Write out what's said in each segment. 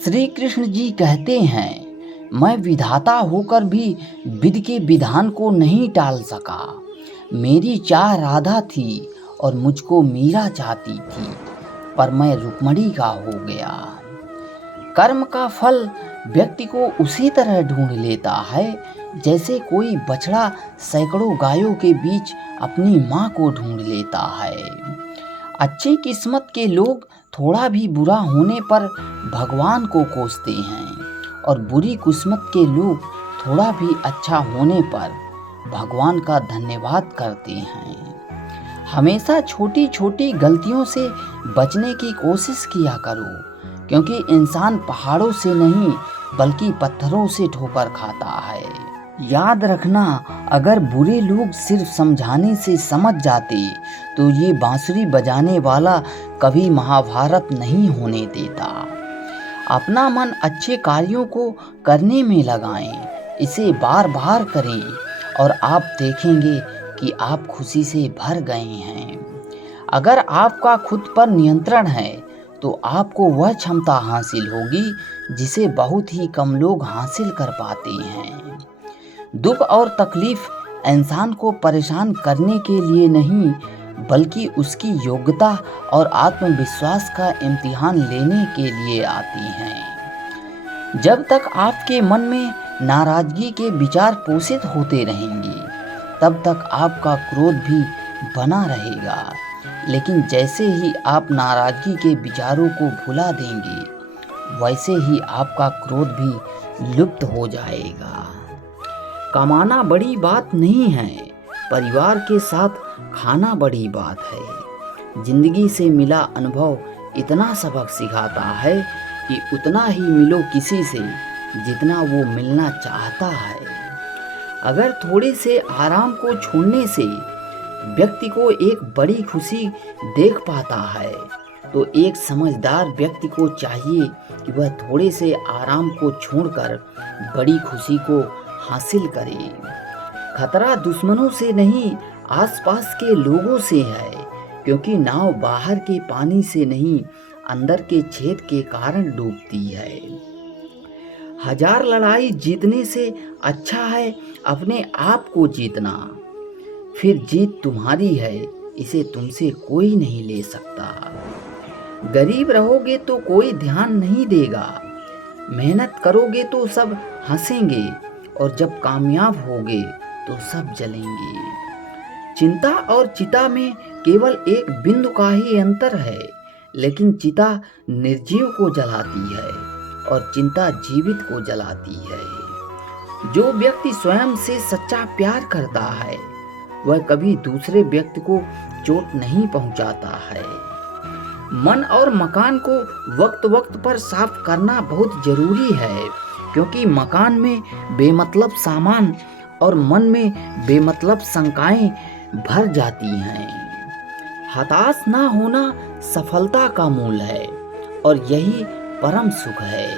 श्री कृष्ण जी कहते हैं, मैं विधाता होकर भी विधि के विधान को नहीं टाल सका। मेरी चाह राधा थी और मुझको मीरा चाहती थी, पर मैं रुक्मणी का हो गया। कर्म का फल व्यक्ति को उसी तरह ढूंढ लेता है जैसे कोई बछड़ा सैकड़ों गायों के बीच अपनी माँ को ढूंढ लेता है। अच्छी किस्मत के लोग थोड़ा भी बुरा होने पर भगवान को कोसते हैं और बुरी किस्मत के लोग थोड़ा भी अच्छा होने पर भगवान का धन्यवाद करते हैं। हमेशा छोटी छोटी गलतियों से बचने की कोशिश किया करो, क्योंकि इंसान पहाड़ों से नहीं बल्कि पत्थरों से ठोकर खाता है। याद रखना, अगर बुरे लोग सिर्फ समझाने से समझ जाते तो ये बांसुरी बजाने वाला कभी महाभारत नहीं होने देता। अपना मन अच्छे कार्यों को करने में लगाएं, इसे बार बार करें और आप देखेंगे कि आप खुशी से भर गए हैं। अगर आपका खुद पर नियंत्रण है तो आपको वह क्षमता हासिल होगी जिसे बहुत ही कम लोग हासिल कर पाते हैं। दुख और तकलीफ इंसान को परेशान करने के लिए नहीं बल्कि उसकी योग्यता और आत्मविश्वास का इम्तिहान लेने के लिए आती हैं। जब तक आपके मन में नाराजगी के विचार पोषित होते रहेंगे तब तक आपका क्रोध भी बना रहेगा, लेकिन जैसे ही आप नाराजगी के विचारों को भुला देंगे वैसे ही आपका क्रोध भी लुप्त हो जाएगा। कमाना बड़ी बात नहीं है, परिवार के साथ खाना बड़ी बात है। जिंदगी से मिला अनुभव इतना सबक सिखाता है कि उतना ही मिलो किसी से जितना वो मिलना चाहता है। अगर थोड़े से आराम को छोड़ने से व्यक्ति को एक बड़ी खुशी देख पाता है तो एक समझदार व्यक्ति को चाहिए कि वह थोड़े से आराम को छोड़कर बड़ी खुशी को हासिल करे। खतरा दुश्मनों से नहीं आसपास के लोगों से है, क्योंकि नाव बाहर के पानी से नहीं अंदर के छेद के कारण डूबती है। हजार लड़ाई जीतने से अच्छा है अपने आप को जीतना, फिर जीत तुम्हारी है, इसे तुमसे कोई नहीं ले सकता। गरीब रहोगे तो कोई ध्यान नहीं देगा, मेहनत करोगे तो सब हंसेंगे और जब कामयाब होगे तो सब जलेंगे। चिंता और चिता में केवल एक बिंदु का ही अंतर है, लेकिन चिता निर्जीव को जलाती है और चिंता जीवित को जलाती है। जो व्यक्ति स्वयं से सच्चा प्यार करता है वह कभी दूसरे व्यक्ति को चोट नहीं पहुंचाता है। मन और मकान को वक्त वक्त पर साफ करना बहुत जरूरी है, क्योंकि मकान में बेमतलब सामान और मन में बेमतलब शंकाएं भर जाती हैं। हताश ना होना सफलता का मूल है और यही परम सुख है।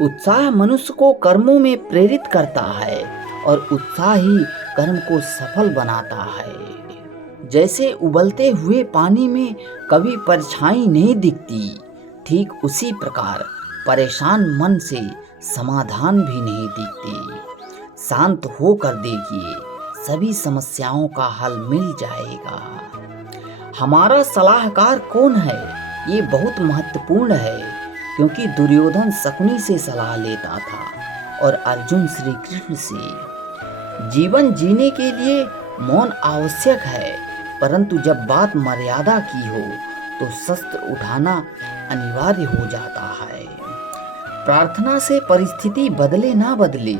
उत्साह मनुष्य को कर्मों में प्रेरित करता है और उत्साह ही कर्म को सफल बनाता है। जैसे उबलते हुए पानी में कभी परछाई नहीं दिखती, ठीक उसी प्रकार परेशान मन से समाधान भी नहीं दिखते। शांत होकर देखिए, सभी समस्याओं का हल मिल जाएगा। हमारा सलाहकार कौन है, ये बहुत महत्वपूर्ण है, क्योंकि दुर्योधन शकुनी से सलाह लेता था और अर्जुन श्री कृष्ण से। जीवन जीने के लिए मौन आवश्यक है, परंतु जब बात मर्यादा की हो तो शस्त्र उठाना अनिवार्य हो जाता है। प्रार्थना से परिस्थिति बदले ना बदले,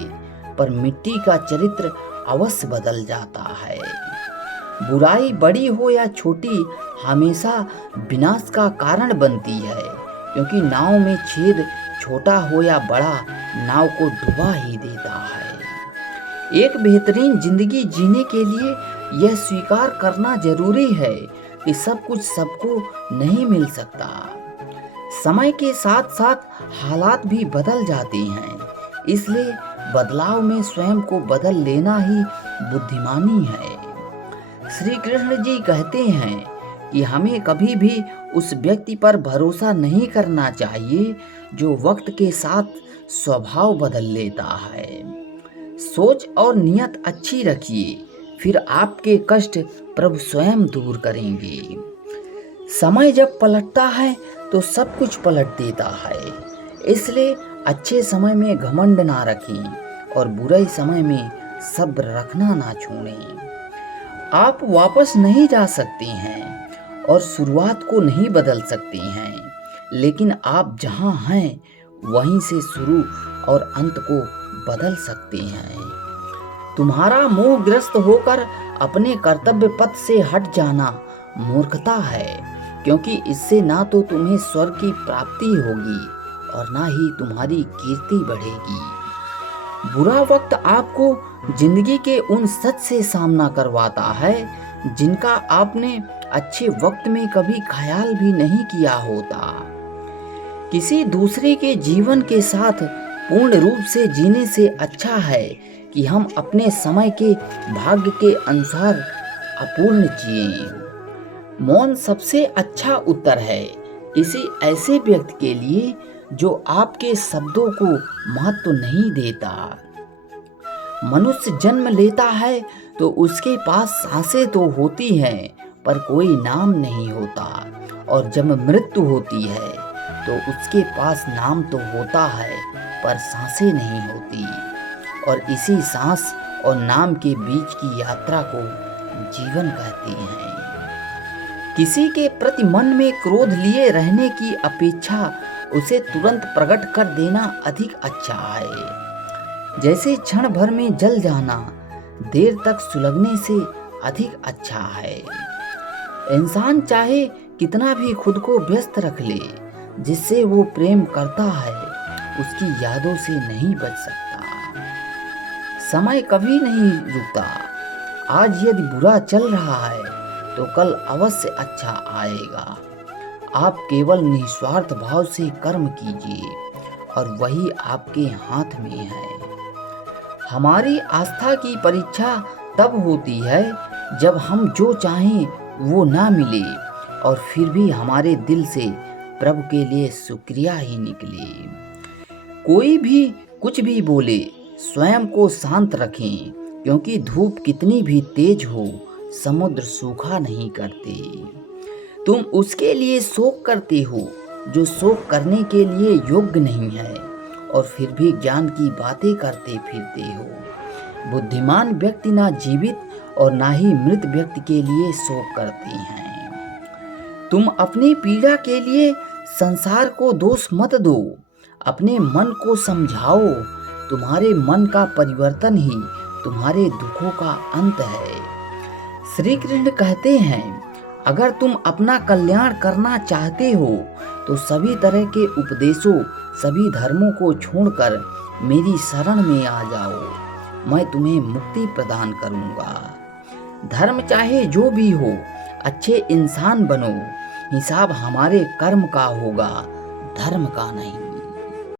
पर मिट्टी का चरित्र अवश्य बदल जाता है। बुराई बड़ी हो या छोटी हमेशा विनाश का कारण बनती है, क्योंकि नाव में छेद छोटा हो या बड़ा नाव को डुबा ही देता है। एक बेहतरीन जिंदगी जीने के लिए यह स्वीकार करना जरूरी है कि सब कुछ सबको नहीं मिल सकता। समय के साथ साथ हालात भी बदल जाते हैं, इसलिए बदलाव में स्वयं को बदल लेना ही बुद्धिमानी है। श्री कृष्ण जी कहते हैं कि हमें कभी भी उस व्यक्ति पर भरोसा नहीं करना चाहिए जो वक्त के साथ स्वभाव बदल लेता है। सोच और नियत अच्छी रखिए, फिर आपके कष्ट प्रभु स्वयं दूर करेंगे। समय जब पलटता है तो सब कुछ पलट देता है, इसलिए अच्छे समय में घमंड ना रखें और बुरे समय में सब्र रखना ना छोड़ें। आप वापस नहीं जा सकते हैं और शुरुआत को नहीं बदल सकते हैं, लेकिन आप जहां हैं वहीं से शुरू और अंत को बदल सकते हैं। तुम्हारा मोहग्रस्त होकर अपने कर्तव्य पथ से हट जाना मूर्खता है, क्योंकि इससे ना तो तुम्हें स्वर्ग की प्राप्ति होगी और ना ही तुम्हारी कीर्ति बढ़ेगी। बुरा वक्त आपको जिंदगी के उन सच से सामना करवाता है जिनका आपने अच्छे वक्त में कभी ख्याल भी नहीं किया होता। किसी दूसरे के जीवन के साथ पूर्ण रूप से जीने से अच्छा है कि हम अपने समय के भाग्य के अनुसार अपूर्ण जिएं। मौन सबसे अच्छा उत्तर है किसी ऐसे व्यक्ति के लिए जो आपके शब्दों को महत्व नहीं देता। मनुष्य जन्म लेता है तो उसके पास सांसें तो होती हैं पर कोई नाम नहीं होता, और जब मृत्यु होती है तो उसके पास नाम तो होता है पर सांसें नहीं होती, और इसी सांस और नाम के बीच की यात्रा को जीवन कहते हैं। किसी के प्रति मन में क्रोध लिए रहने की अपेक्षा उसे तुरंत प्रकट कर देना अधिक अच्छा है। जैसे क्षण भर में जल जाना देर तक सुलगने से अधिक अच्छा है। इंसान चाहे कितना भी खुद को व्यस्त रख ले, जिससे वो प्रेम करता है उसकी यादों से नहीं बच सकता। समय कभी नहीं रुकता। आज यदि बुरा चल रहा है तो कल अवश्य अच्छा आएगा। आप केवल निस्वार्थ भाव से कर्म कीजिए और वही आपके हाथ में है। हमारी आस्था की परीक्षा तब होती है जब हम जो चाहें वो ना मिले और फिर भी हमारे दिल से प्रभु के लिए शुक्रिया ही निकले। कोई भी कुछ भी बोले, स्वयं को शांत रखें, क्योंकि धूप कितनी भी तेज हो समुद्र सूखा नहीं करते। तुम उसके लिए शोक करते हो जो शोक करने के लिए योग्य नहीं है, और फिर भी ज्ञान की बातें करते फिरते हो। बुद्धिमान व्यक्ति ना जीवित और ना ही मृत व्यक्ति के लिए शोक करते हैं। तुम अपनी पीड़ा के लिए संसार को दोष मत दो, अपने मन को समझाओ। तुम्हारे मन का परिवर्तन ही तुम्हारे दुखों का अंत है। श्री कृष्ण कहते हैं, अगर तुम अपना कल्याण करना चाहते हो तो सभी तरह के उपदेशों, सभी धर्मों को छोड़कर मेरी शरण में आ जाओ, मैं तुम्हें मुक्ति प्रदान करूंगा। धर्म चाहे जो भी हो, अच्छे इंसान बनो। हिसाब हमारे कर्म का होगा, धर्म का नहीं।